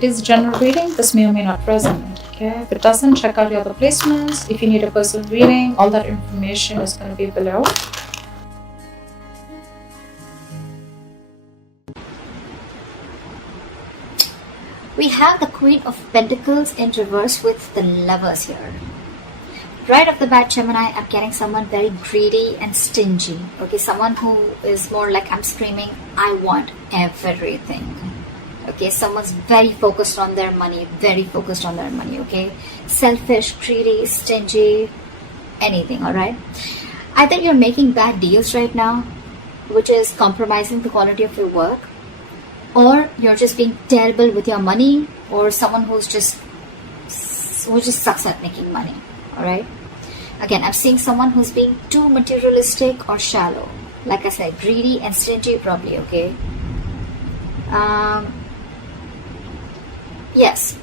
it is general reading, this may or may not resonate. Okay, if it doesn't, check out your other placements. If you need a personal reading, all that information is going to be below. We have the Queen of Pentacles in reverse with the Lovers here. Right off the bat, Gemini, I'm getting someone very greedy and stingy. Okay, someone who is more like, I'm screaming, I want everything. Okay, someone's very focused on their money, okay? Selfish, greedy, stingy, anything, alright? Either you're making bad deals right now, which is compromising the quality of your work, or you're just being terrible with your money, or someone who just sucks at making money, alright? Again, I'm seeing someone who's being too materialistic or shallow. Like I said, greedy and stingy probably, okay? Yes,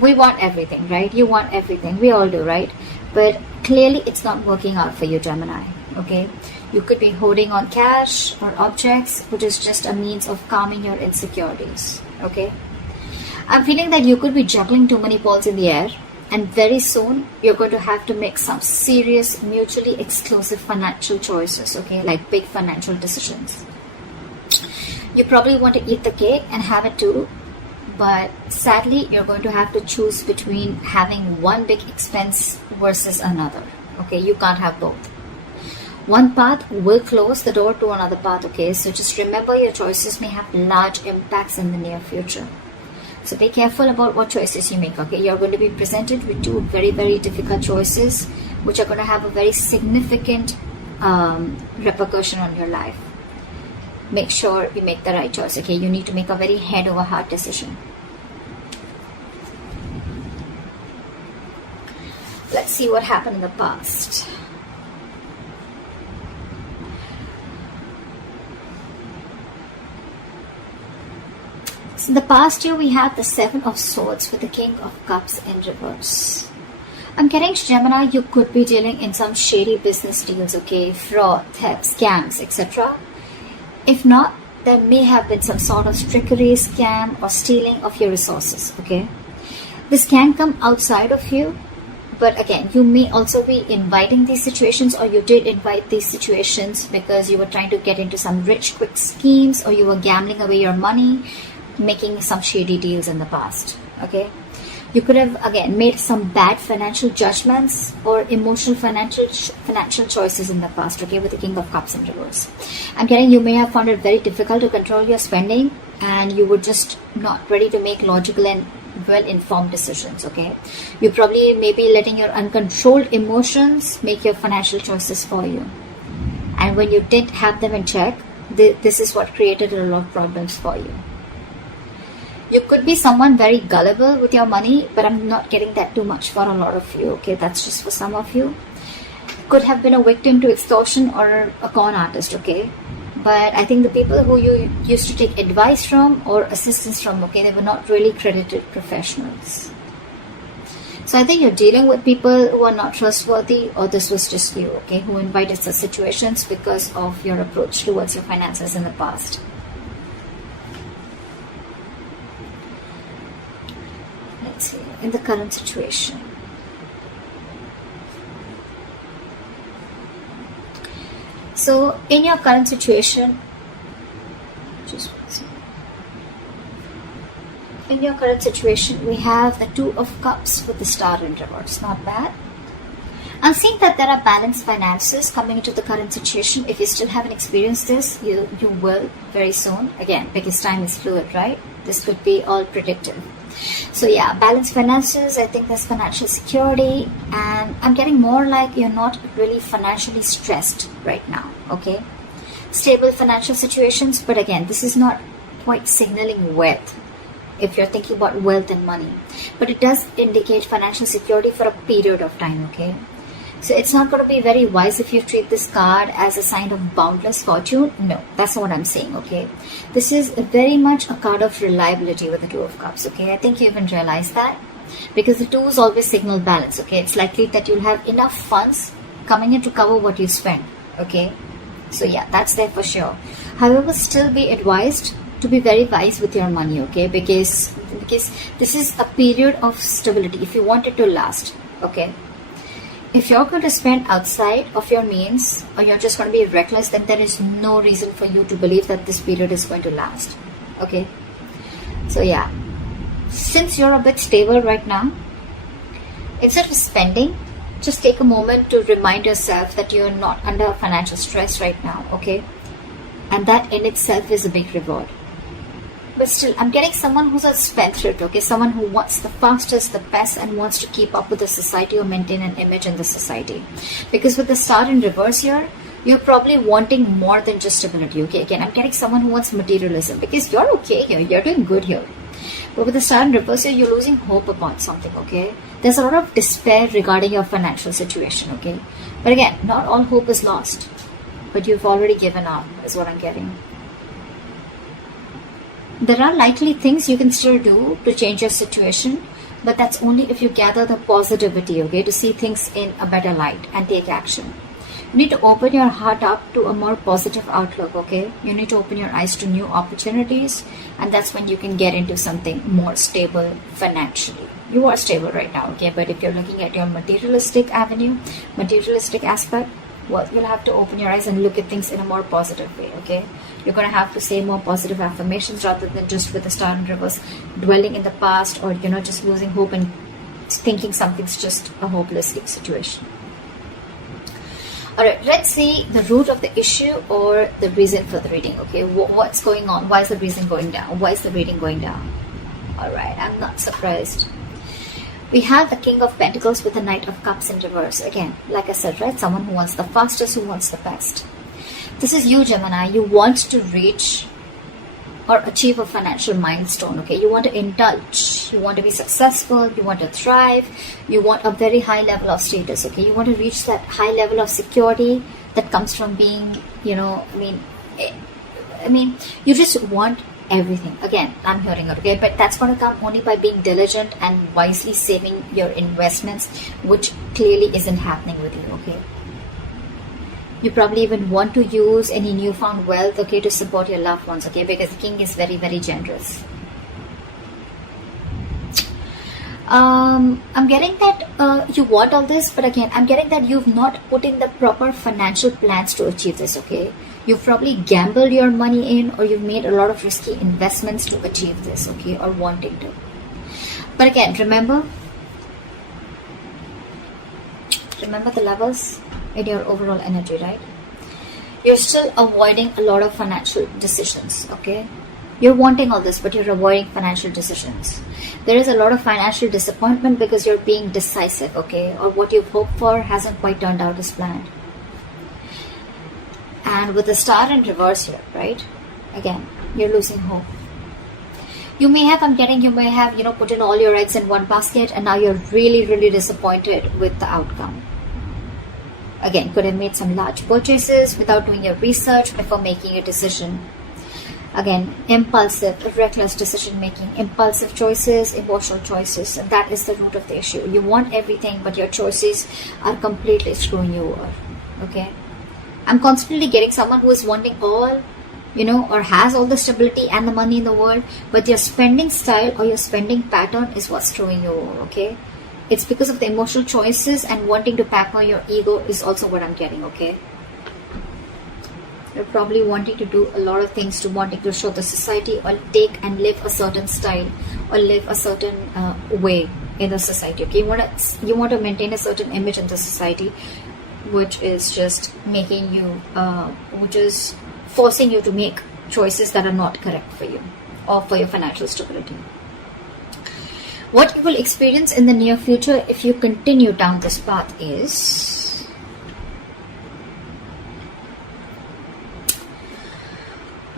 we want everything, right? You want everything. We all do, right? But clearly it's not working out for you, Gemini, okay? You could be holding on cash or objects, which is just a means of calming your insecurities, okay? I'm feeling that you could be juggling too many balls in the air, and very soon you're going to have to make some serious, mutually exclusive financial choices, okay? Like big financial decisions. You probably want to eat the cake and have it too, but sadly you're going to have to choose between having one big expense versus another, okay? You can't have both. One path will close the door to another path, okay? So just remember, your choices may have large impacts in the near future. So be careful about what choices you make, okay? You're going to be presented with two very, very difficult choices, which are going to have a very significant repercussion on your life. Make sure you make the right choice, okay? You need to make a very head over heart decision. Let's see what happened in the past. So in the past year, we have the Seven of Swords with the King of Cups in reverse. I'm getting, Gemini, you could be dealing in some shady business deals, okay? Fraud, theft, scams, etc. If not, there may have been some sort of trickery, scam, or stealing of your resources, okay? This can come outside of you, but again, you may also be inviting these situations, or you did invite these situations because you were trying to get into some rich, quick schemes, or you were gambling away your money, making some shady deals in the past, okay? You could have, again, made some bad financial judgments or emotional financial choices in the past, okay, with the King of Cups in reverse. I'm getting, you may have found it very difficult to control your spending, and you were just not ready to make logical and well-informed decisions, okay? You probably may be letting your uncontrolled emotions make your financial choices for you. And when you didn't have them in check, this is what created a lot of problems for you. You could be someone very gullible with your money, but I'm not getting that too much for a lot of you, okay? That's just for some of you. Could have been a victim to extortion or a con artist, okay? But I think the people who you used to take advice from or assistance from, okay, they were not really credited professionals. So I think you're dealing with people who are not trustworthy, or this was just you, okay, who invited such situations because of your approach towards your finances in the past. Let's see, in the current situation. So in your current situation, we have the Two of Cups with the Star in reverse. Not bad. I'm seeing that there are balanced finances coming into the current situation. If you still haven't experienced this, you will very soon. Again, because time is fluid, right? This could be all predictive. So yeah, balanced finances, I think there's financial security, and I'm getting more like you're not really financially stressed right now, okay? Stable financial situations, but again, this is not quite signaling wealth if you're thinking about wealth and money, but it does indicate financial security for a period of time, okay? So it's not going to be very wise if you treat this card as a sign of boundless fortune. No, that's not what I'm saying, okay? This is very much a card of reliability with the Two of Cups, okay? I think you even realize that, because the twos always signal balance, okay? It's likely that you'll have enough funds coming in to cover what you spend, okay? So yeah, that's there for sure. However, still be advised to be very wise with your money, okay? Because this is a period of stability if you want it to last, okay? If you're going to spend outside of your means, or you're just going to be reckless, then there is no reason for you to believe that this period is going to last, okay? So yeah, since you're a bit stable right now, instead of spending, just take a moment to remind yourself that you're not under financial stress right now, okay? And that in itself is a big reward. But still, I'm getting someone who's a spendthrift, okay? Someone who wants the fastest, the best, and wants to keep up with the society or maintain an image in the society. Because with the star in reverse here, you're probably wanting more than just stability, okay? Again, I'm getting someone who wants materialism, because you're okay here, you're doing good here. But with the star in reverse here, you're losing hope about something, okay? There's a lot of despair regarding your financial situation, okay? But again, not all hope is lost. But you've already given up, is what I'm getting. There are likely things you can still do to change your situation, but that's only if you gather the positivity, okay, to see things in a better light and take action. You need to open your heart up to a more positive outlook, okay? You need to open your eyes to new opportunities, and that's when you can get into something more stable financially. You are stable right now, okay? But if you're looking at your materialistic avenue, materialistic aspect, well, you'll have to open your eyes and look at things in a more positive way, okay? You're going to have to say more positive affirmations rather than just with the star in reverse, dwelling in the past, or, you know, just losing hope and thinking something's just a hopeless situation. Alright, let's see the root of the issue or the reason for the reading, okay? What's going on? Why is the reason going down? Why is the reading going down? Alright, I'm not surprised. We have the King of Pentacles with the Knight of Cups in reverse. Again, like I said, right? Someone who wants the fastest, who wants the best. This is you, Gemini. You want to reach or achieve a financial milestone, okay? You want to indulge. You want to be successful. You want to thrive. You want a very high level of status, okay? You want to reach that high level of security that comes from being, you know, I mean, you just want everything. Again, I'm hearing it, okay? But that's going to come only by being diligent and wisely saving your investments, which clearly isn't happening with you, okay? You probably even want to use any newfound wealth, okay, to support your loved ones, okay? Because the king is very, very generous. I'm getting that you want all this, but again, I'm getting that you've not put in the proper financial plans to achieve this, okay? You've probably gambled your money in, or you've made a lot of risky investments to achieve this, okay, or wanting to. But again, remember the levels in your overall energy, right? You're still avoiding a lot of financial decisions, okay? You're wanting all this, but you're avoiding financial decisions. There is a lot of financial disappointment because you're being decisive, okay? Or what you've hoped for hasn't quite turned out as planned. And with the star in reverse here, right? Again, you're losing hope. You may have, you know, put in all your eggs in one basket, and now you're really, really disappointed with the outcome. Again, could have made some large purchases without doing your research before making a decision. Again, impulsive, reckless decision making, impulsive choices, emotional choices, and that is the root of the issue. You want everything, but your choices are completely screwing you over, okay? I'm constantly getting someone who is wanting all, you know, or has all the stability and the money in the world, but your spending style or your spending pattern is what's screwing you over, okay? It's because of the emotional choices and wanting to pamper your ego is also what I'm getting, okay? You're probably wanting to do a lot of things to wanting to show the society or take and live a certain style or live a certain way in the society, okay? You want to maintain a certain image in the society, which is just making you, which is forcing you to make choices that are not correct for you or for your financial stability. What you will experience in the near future if you continue down this path is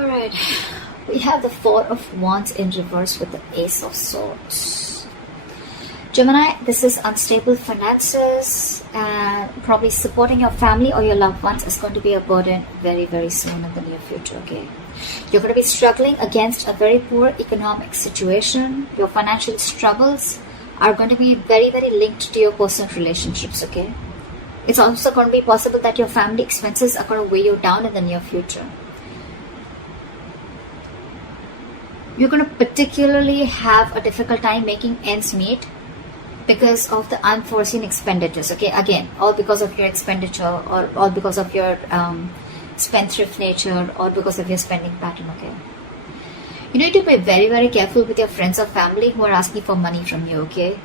alright, we have the Four of Wands in reverse with the Ace of Swords. Gemini, this is unstable finances, and probably supporting your family or your loved ones is going to be a burden very, very soon in the near future, okay? You're going to be struggling against a very poor economic situation. Your financial struggles are going to be very, very linked to your personal relationships, okay? It's also going to be possible that your family expenses are going to weigh you down in the near future. you're going to particularly have a difficult time making ends meet because of the unforeseen expenditures. Okay, again, all because of your expenditure, or all because of your spendthrift nature, or because of your spending pattern. Okay, you need to be very, very careful with your friends or family who are asking for money from you. Okay,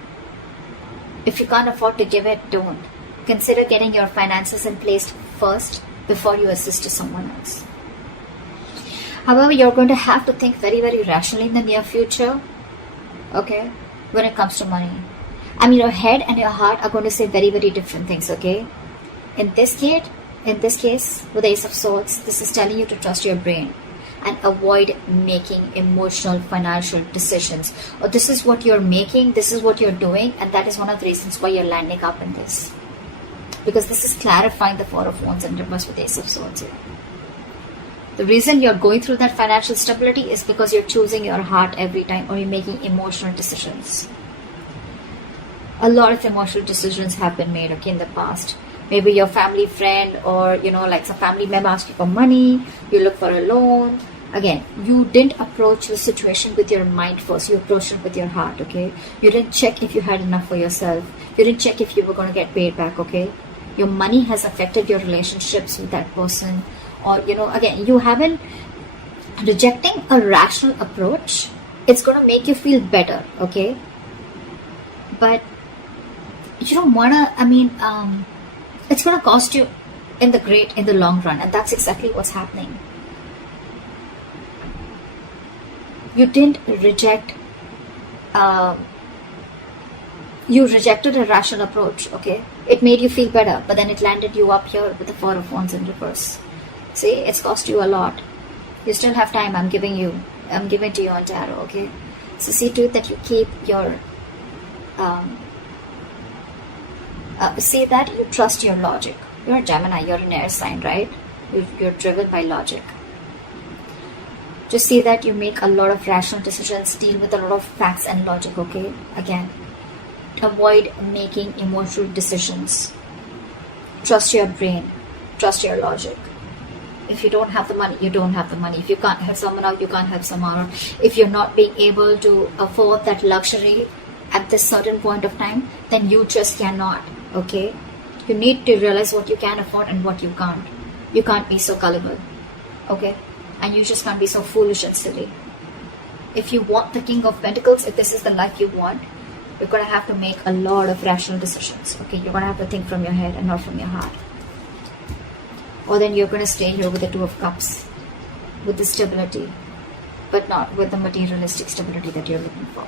if you can't afford to give it, don't. Consider getting your finances in place first before you assist to someone else. However, you're going to have to think very, very rationally in the near future, okay, when it comes to money. I mean, your head and your heart are going to say very, very different things, okay? In this case, with the Ace of Swords, this is telling you to trust your brain and avoid making emotional financial decisions. Or this is what you're making, this is what you're doing, and that is one of the reasons why you're landing up in this. Because this is clarifying the Four of Wands in reverse with the Ace of Swords here. The reason you're going through that financial stability is because you're choosing your heart every time, or you're making emotional decisions. A lot of emotional decisions have been made, okay, in the past. Maybe your family friend, or like some family member asks you for money, you look for a loan. Again, you didn't approach the situation with your mind first, you approached it with your heart, okay? You didn't check if you had enough for yourself. You didn't check if you were going to get paid back, okay? Your money has affected your relationships with that person. Or, again, you haven't rejecting a rational approach. It's going to make you feel better, okay? But you don't want to, it's going to cost you in the long run. And that's exactly what's happening. You didn't reject, you rejected a rational approach, okay? It made you feel better, but then it landed you up here with the Four of Wands in reverse. See, it's cost you a lot. You still have time. I'm giving to you on tarot, okay? So see to it that you keep your, see that you trust your logic. You're a Gemini, you're an air sign, right? You're driven by logic. Just see that you make a lot of rational decisions, deal with a lot of facts and logic, okay? Again, avoid making emotional decisions. Trust your brain. Trust your logic. If you don't have the money, you don't have the money. If you can't help someone out, you can't help someone out. If you're not being able to afford that luxury at this certain point of time, then you just cannot, okay? You need to realize what you can afford and what you can't. You can't be so gullible, okay? And you just can't be so foolish and silly. If you want the King of Pentacles, if this is the life you want, you're going to have to make a lot of rational decisions, okay? You're going to have to think from your head and not from your heart. Or then you're going to stay here with the Two of Cups, with the stability, but not with the materialistic stability that you're looking for.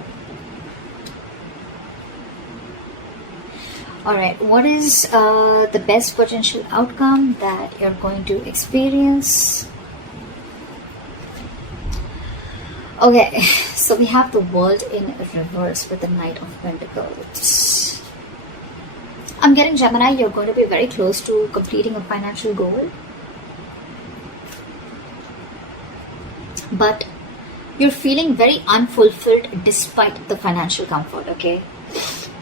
Alright, what is the best potential outcome that you're going to experience? Okay, so we have the World in reverse with the Knight of Pentacles. I'm getting, Gemini, you're going to be very close to completing a financial goal. But you're feeling very unfulfilled despite the financial comfort, okay?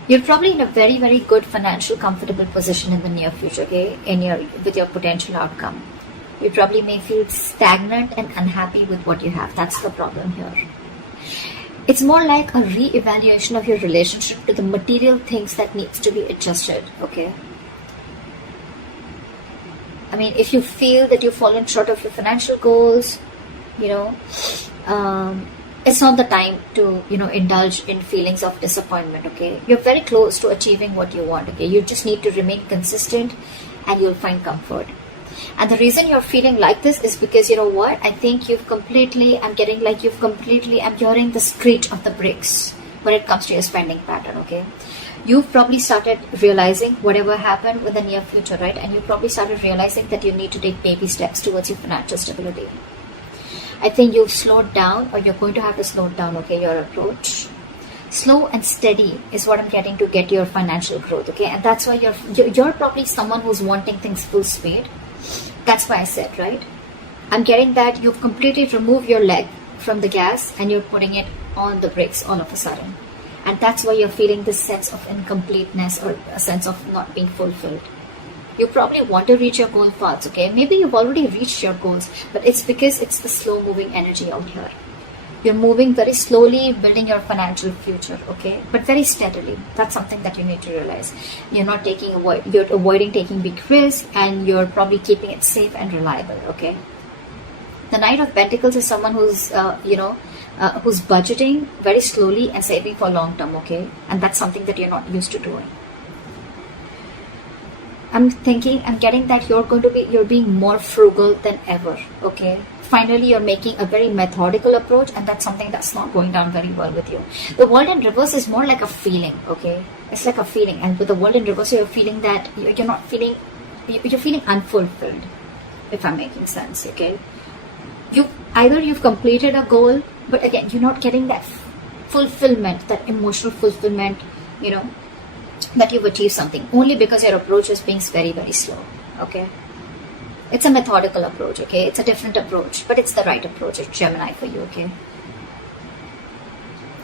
You're probably in a very, very good financial comfortable position in the near future, okay? With your potential outcome. You probably may feel stagnant and unhappy with what you have. That's the problem here. It's more like a re-evaluation of your relationship to the material things that needs to be adjusted, okay? I mean, if you feel that you've fallen short of your financial goals, it's not the time to, indulge in feelings of disappointment, okay? You're very close to achieving what you want, okay? You just need to remain consistent and you'll find comfort. And the reason you're feeling like this is because, you know what? I think I'm hearing the screech of the bricks when it comes to your spending pattern, okay? You've probably started realizing whatever happened in the near future, right? And you probably started realizing that you need to take baby steps towards your financial stability. I think you've slowed down, or you're going to have to slow down, okay, your approach. Slow and steady is what I'm getting to get your financial growth, okay? And that's why you're probably someone who's wanting things full speed. That's why I said, right? I'm getting that you've completely removed your leg from the gas and you're putting it on the brakes all of a sudden. And that's why you're feeling this sense of incompleteness or a sense of not being fulfilled. You probably want to reach your goal fast, okay? Maybe you've already reached your goals, but it's because it's the slow moving energy out here. You're moving very slowly, building your financial future, okay? But very steadily. That's something that you need to realize. You're avoiding taking big risks, and you're probably keeping it safe and reliable, okay? The Knight of Pentacles is someone who's, who's budgeting very slowly and saving for long term, okay? And that's something that you're not used to doing. I'm getting that you're being more frugal than ever, okay? Finally, you're making a very methodical approach, and that's something that's not going down very well with you. The World in Reverse is more like a feeling, okay? It's like a feeling, and with the World in Reverse, you're feeling that you're feeling unfulfilled, if I'm making sense, okay? You've completed a goal, but again, you're not getting that fulfillment, that emotional fulfillment, that you've achieved something, only because your approach is being very, very slow, okay? It's a methodical approach, okay? It's a different approach, but it's the right approach. It's Gemini for you, okay?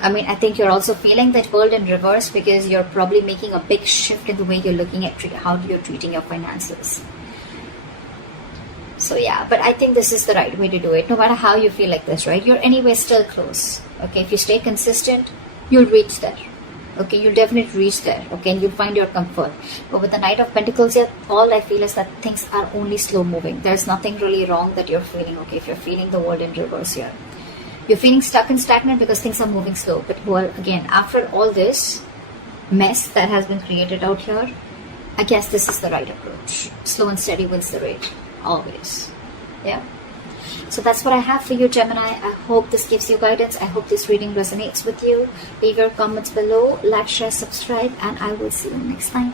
I think you're also feeling that World in Reverse because you're probably making a big shift in the way you're looking at how you're treating your finances. So yeah, but I think this is the right way to do it. No matter how you feel like this, right? You're anyway still close, okay? If you stay consistent, you'll reach there. Okay, you'll definitely reach there, okay, and you'll find your comfort. But with the Knight of Pentacles here, all I feel is that things are only slow moving. There's nothing really wrong that you're feeling, okay, if you're feeling the World in Reverse here. You're feeling stuck and stagnant because things are moving slow. But well, again, after all this mess that has been created out here, I guess this is the right approach. Slow and steady wins the race, always. Yeah. So that's what I have for you, Gemini. I hope this gives you guidance. I hope this reading resonates with you. Leave your comments below, like, share, subscribe, and I will see you next time.